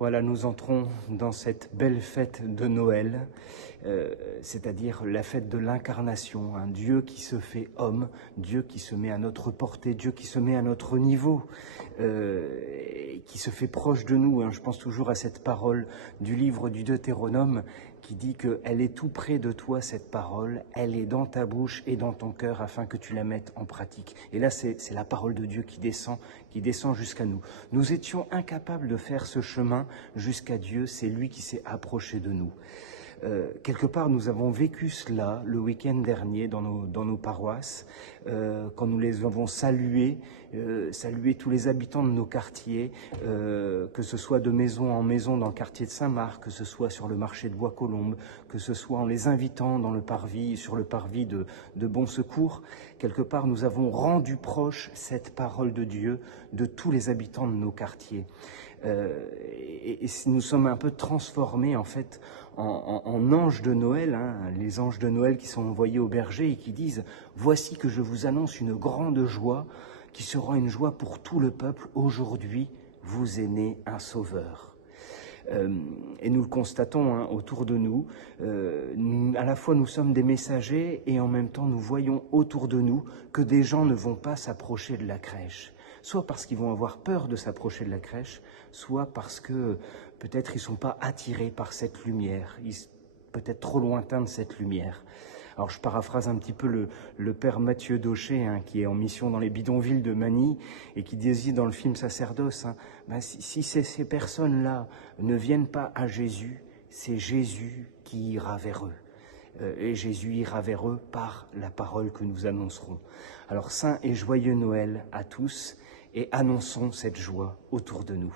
Voilà, nous entrons dans cette belle fête de Noël, c'est-à-dire la fête de l'incarnation, un Dieu qui se fait homme, Dieu qui se met à notre portée, Dieu qui se met à notre niveau, qui se fait proche de nous. Je pense toujours à cette parole du livre du Deutéronome qui dit qu'elle est tout près de toi, cette parole, elle est dans ta bouche et dans ton cœur afin que tu la mettes en pratique. Et là, c'est la parole de Dieu qui descend jusqu'à nous. Nous étions incapables de faire ce chemin jusqu'à Dieu, c'est lui qui s'est approché de nous. Quelque part, nous avons vécu cela le week-end dernier dans nos paroisses, quand nous les avons salué tous les habitants de nos quartiers, que ce soit de maison en maison dans le quartier de Saint-Marc, que ce soit sur le marché de Bois-Colombes, que ce soit en les invitant sur le parvis de Bon Secours. Quelque part, nous avons rendu proche cette parole de Dieu de tous les habitants de nos quartiers. Et nous sommes un peu transformés en fait en anges de Noël, les anges de Noël qui sont envoyés aux bergers et qui disent « Voici que je vous annonce une grande joie qui sera une joie pour tout le peuple. Aujourd'hui, vous est né un sauveur. » Et nous le constatons autour de nous. À la fois, nous sommes des messagers et en même temps, nous voyons autour de nous que des gens ne vont pas s'approcher de la crèche. Soit parce qu'ils vont avoir peur de s'approcher de la crèche, soit parce que peut-être ils ne sont pas attirés par cette lumière, peut-être trop lointains de cette lumière. Alors je paraphrase un petit peu le père Mathieu Daucher, qui est en mission dans les bidonvilles de Manille et qui disait dans le film Sacerdoce, si ces personnes-là ne viennent pas à Jésus, c'est Jésus qui ira vers eux. Et Jésus ira vers eux par la parole que nous annoncerons. Alors saint et joyeux Noël à tous et annonçons cette joie autour de nous.